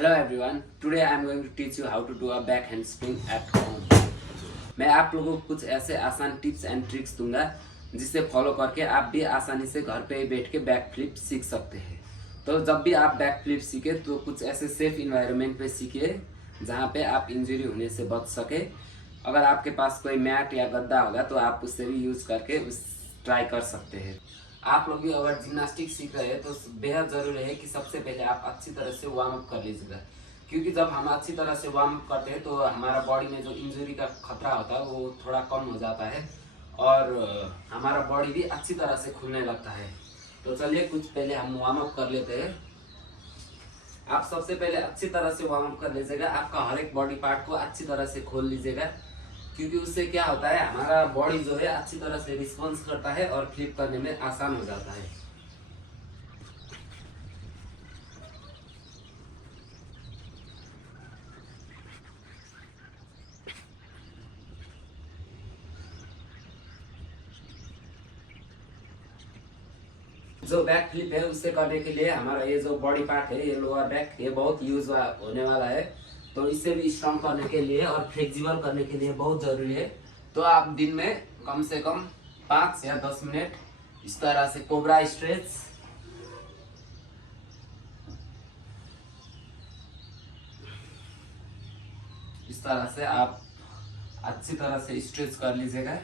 Hello everyone. Today I am going to teach you how to do a back handspring at home. मैं आप लोगों को कुछ ऐसे आसान टिप्स एंड ट्रिक्स दूंगा जिसे फॉलो करके आप भी आसानी से घर पे ही बैठ के बैक फ्लिप सीख सकते हैं। तो जब भी आप बैक फ्लिप सीखे तो कुछ ऐसे सेफ इन्वायरमेंट पे सीखिए जहाँ पे आप इंजरी होने से बच सके। अगर आपके पास कोई मैट या गद्दा होगा तो आप उससे भी यूज करके उस ट्राई कर सकते हैं। आप लोग भी अगर जिम्नास्टिक सीख रहे हैं तो बेहद ज़रूरी है कि सबसे पहले आप अच्छी तरह से वार्म अप कर लीजिएगा, क्योंकि जब हम अच्छी तरह से वार्म अप करते हैं तो हमारा बॉडी में जो इंजरी का खतरा होता है वो थोड़ा कम हो जाता है और हमारा बॉडी भी अच्छी तरह से खुलने लगता है। तो चलिए कुछ पहले हम वार्म अप कर लेते हैं। आप सबसे पहले अच्छी तरह से वार्म अप कर लीजिएगा। आपका हर एक बॉडी पार्ट को अच्छी तरह से खोल लीजिएगा, क्योंकि उससे क्या होता है हमारा बॉडी जो है अच्छी तरह से रिस्पॉन्स करता है और फ्लिप करने में आसान हो जाता है। जो बैक फ्लिप है उससे करने के लिए हमारा ये जो बॉडी पार्ट है, ये लोअर बैक, ये बहुत यूज होने वाला है। तो इसे भी स्ट्रॉन्ग करने के लिए और फ्लेक्सिबल करने के लिए बहुत जरूरी है। तो आप दिन में कम से कम 5 या 10 मिनट इस तरह से कोबरा स्ट्रेच, इस तरह से आप अच्छी तरह से स्ट्रेच कर लीजिएगा।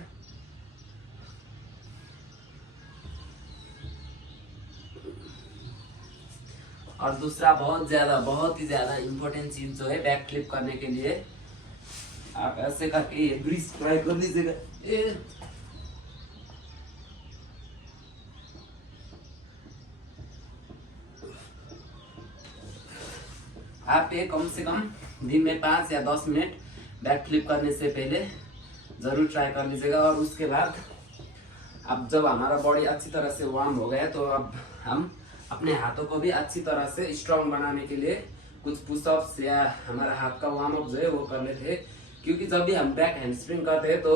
और दूसरा बहुत ही ज्यादा इम्पोर्टेंट चीज जो है बैक फ्लिप करने के लिए, आप ऐसे करके ये ब्रिज ट्राई कर लीजिएगा। आप ये कम से कम दिन में 5 या 10 मिनट बैक फ्लिप करने से पहले जरूर ट्राई कर लीजिएगा। और उसके बाद अब जब हमारा बॉडी अच्छी तरह से वार्म हो गया तो अब हम अपने हाथों को भी अच्छी तरह से स्ट्रॉन्ग बनाने के लिए कुछ पुशअप्स या हमारा हाथ का वार्म अप जो है वो कर लेते हैं। क्योंकि जब भी हम बैक हैंडस्प्रिंग करते हैं तो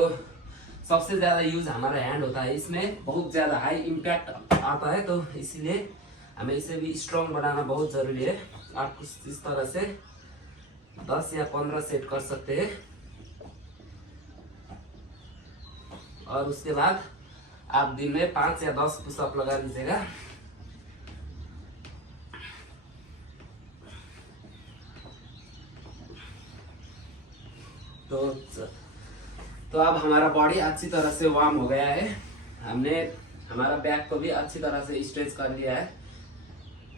सबसे ज़्यादा यूज हमारा हैंड होता है, इसमें बहुत ज़्यादा हाई इम्पैक्ट आता है। तो इसीलिए हमें इसे भी स्ट्रॉन्ग बनाना बहुत ज़रूरी है। आप इस तरह से 10 या 15 सेट कर सकते हैं। और उसके बाद आप दिन में 5 या 10 पुशअप लगा लीजिएगा। तो अब हमारा बॉडी अच्छी तरह से वार्म हो गया है। हमने हमारा बैक को भी अच्छी तरह से स्ट्रेच कर लिया है।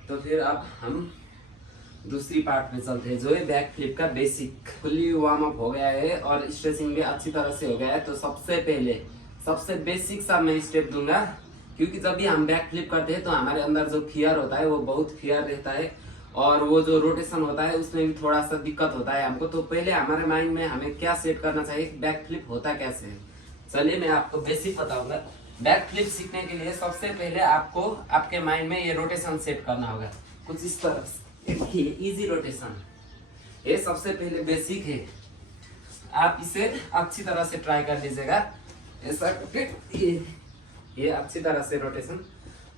तो फिर अब हम दूसरी पार्ट में चलते हैं, जो है बैक फ्लिप का बेसिक। फुल्ली वार्म अप हो गया है और स्ट्रेचिंग भी अच्छी तरह से हो गया है। तो सबसे पहले सबसे बेसिक सा मैं स्टेप दूंगा, क्योंकि जब भी हम बैक फ्लिप करते हैं तो हमारे अंदर जो फियर होता है वो बहुत फियर रहता है और वो जो रोटेशन होता है उसमें भी थोड़ा सा दिक्कत होता है हमको। तो पहले हमारे माइंड में हमें क्या सेट करना चाहिए, बैक फ्लिप होता कैसे है। चलिए मैं आपको बेसिक बताऊंगा। बैक फ्लिप सीखने के लिए सबसे पहले आपको आपके माइंड में ये रोटेशन सेट करना होगा, कुछ इस तरह से। देखिए इजी रोटेशन, ये सबसे पहले बेसिक है। आप इसे अच्छी तरह से ट्राई कर लीजिएगा। ऐसा करके ये अच्छी तरह से रोटेशन,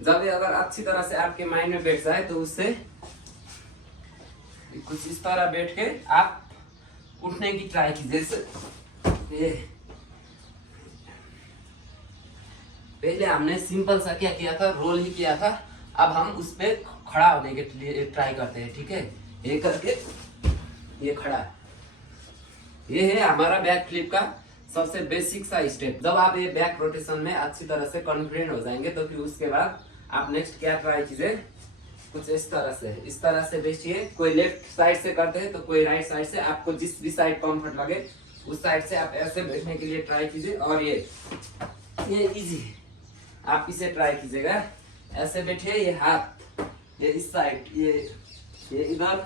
जब ये अगर अच्छी तरह से आपके माइंड में बैठ जाए तो उससे कुछ इस तरह बैठ के आप उठने की ट्राई कीजिए। जैसे ये पहले हमने सिंपल सा क्या किया था, रोल ही किया था। अब हम उस पे खड़ा होने के लिए ट्राई करते हैं। ठीक है, ये करके ये खड़ा, ये है हमारा बैक फ्लिप का सबसे बेसिक सा स्टेप। जब आप ये बैक रोटेशन में अच्छी तरह से कॉन्फिडेंट हो जाएंगे तो फिर उसके बाद आप नेक्स्ट क्या ट्राई कीजिए, कुछ इस तरह से बैठिए। कोई लेफ्ट साइड से करते हैं तो कोई राइट साइड से, आपको जिस भी साइड कंफर्ट लगे उस साइड से आप ऐसे बैठने के लिए ट्राई कीजिए। और ये इजी है, आप इसे ट्राई कीजिएगा। ऐसे बैठिए, ये हाथ ये इस साइड, ये इधर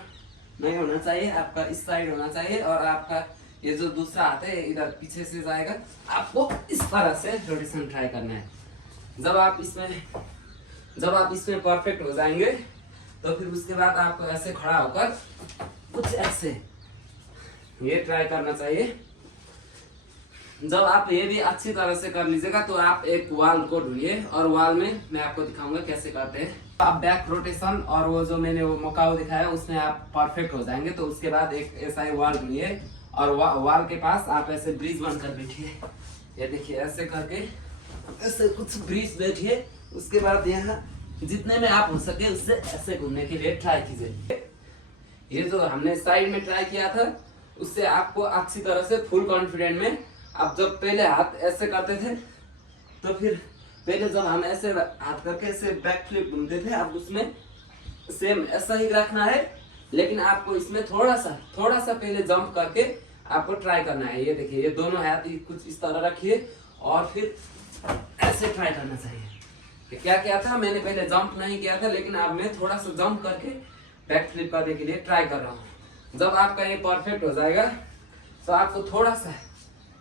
नहीं होना चाहिए, आपका इस साइड होना चाहिए। और आपका ये जो दूसरा हाथ है इधर पीछे से जाएगा। आपको इस तरह से रोटेशन ट्राई करना है। जब आप इसमें परफेक्ट हो जाएंगे तो फिर उसके बाद आपको ऐसे खड़ा होकर कुछ ऐसे ये ट्राई करना चाहिए। जब आप ये भी अच्छी तरह से कर लीजिएगा तो आप एक वॉल को ढूंढिए और वॉल में मैं आपको दिखाऊंगा कैसे करते हैं। आप बैक रोटेशन और वो जो मैंने वो मकाऊ दिखाया उसमें आप परफेक्ट हो जाएंगे। तो उसके बाद एक ऐसा ही वॉल ढूंढिए और वॉल के पास आप ऐसे ब्रिज बनकर बैठिए। ये देखिए ऐसे करके ऐसे कुछ ब्रिज बैठिए। उसके बाद यहाँ जितने में आप हो सके उससे ऐसे घूमने के लिए ट्राई कीजिए। ये जो हमने साइड में ट्राई किया था उससे आपको अच्छी तरह से फुल कॉन्फिडेंट में, आप जब पहले हाथ ऐसे करते थे तो फिर पहले जब हम ऐसे हाथ करके ऐसे बैक फ्लिप घूमते थे, अब उसमें सेम ऐसा ही रखना है, लेकिन आपको इसमें थोड़ा सा पहले जंप करके आपको ट्राई करना है। ये देखिए ये दोनों हाथ कुछ इस तरह रखिए और फिर ऐसे ट्राई करना चाहिए। क्या किया था मैंने पहले जंप नहीं किया था, लेकिन अब मैं थोड़ा सा जंप करके बैक फ्लिप करने के लिए ट्राई कर रहा हूँ। जब आपका ये परफेक्ट हो जाएगा तो आपको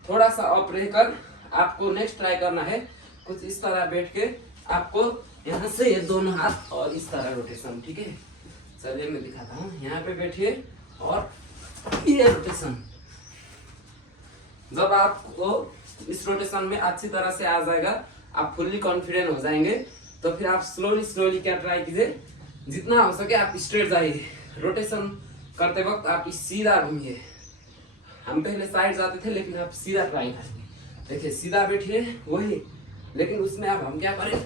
थोड़ा सा अप रहकर आपको नेक्स्ट ट्राई करना है। कुछ इस तरह बैठ के आपको यहाँ से ये दोनों हाथ और इस तरह रोटेशन, ठीक है। चलिए मैं दिखाता हूँ। यहाँ पे बैठिए और ये रोटेशन। जब आपको इस रोटेशन में अच्छी तरह से आ जाएगा, आप फुल्ली कॉन्फिडेंट हो जाएंगे, तो फिर आप स्लोली क्या ट्राई कीजिए, जितना हो सके आप स्ट्रेट जाइए। रोटेशन करते वक्त आप सीधा घूमिए। हम पहले साइड जाते थे लेकिन आप सीधा ट्राई करेंगे। देखिए सीधा बैठिए वही, लेकिन उसमें अब हम क्या करें,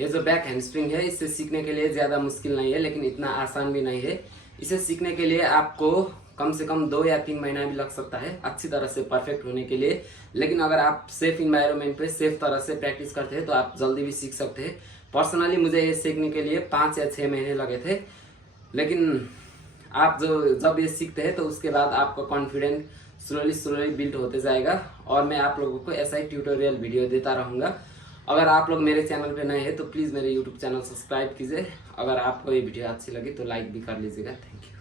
ये जो बैक हैंडस्प्रिंग है इसे सीखने के लिए ज़्यादा मुश्किल नहीं है, लेकिन इतना आसान भी नहीं है। इसे सीखने के लिए आपको कम से कम 2 या 3 महीना भी लग सकता है अच्छी तरह से परफेक्ट होने के लिए। लेकिन अगर आप सेफ इन्वायरमेंट पे सेफ तरह से प्रैक्टिस करते हैं तो आप जल्दी भी सीख सकते हैं। पर्सनली मुझे ये सीखने के लिए 5 या 6 महीने लगे थे, लेकिन आप जब ये सीखते हैं तो उसके बाद आपका कॉन्फिडेंस स्लोली बिल्ड होते जाएगा। और मैं आप लोगों को ऐसा ही ट्यूटोरियल वीडियो देता रहूँगा। अगर आप लोग मेरे चैनल पे नए हैं तो प्लीज़ मेरे यूट्यूब चैनल सब्सक्राइब कीजिए। अगर आपको ये वीडियो अच्छी लगी तो लाइक भी कर लीजिएगा। Thank you.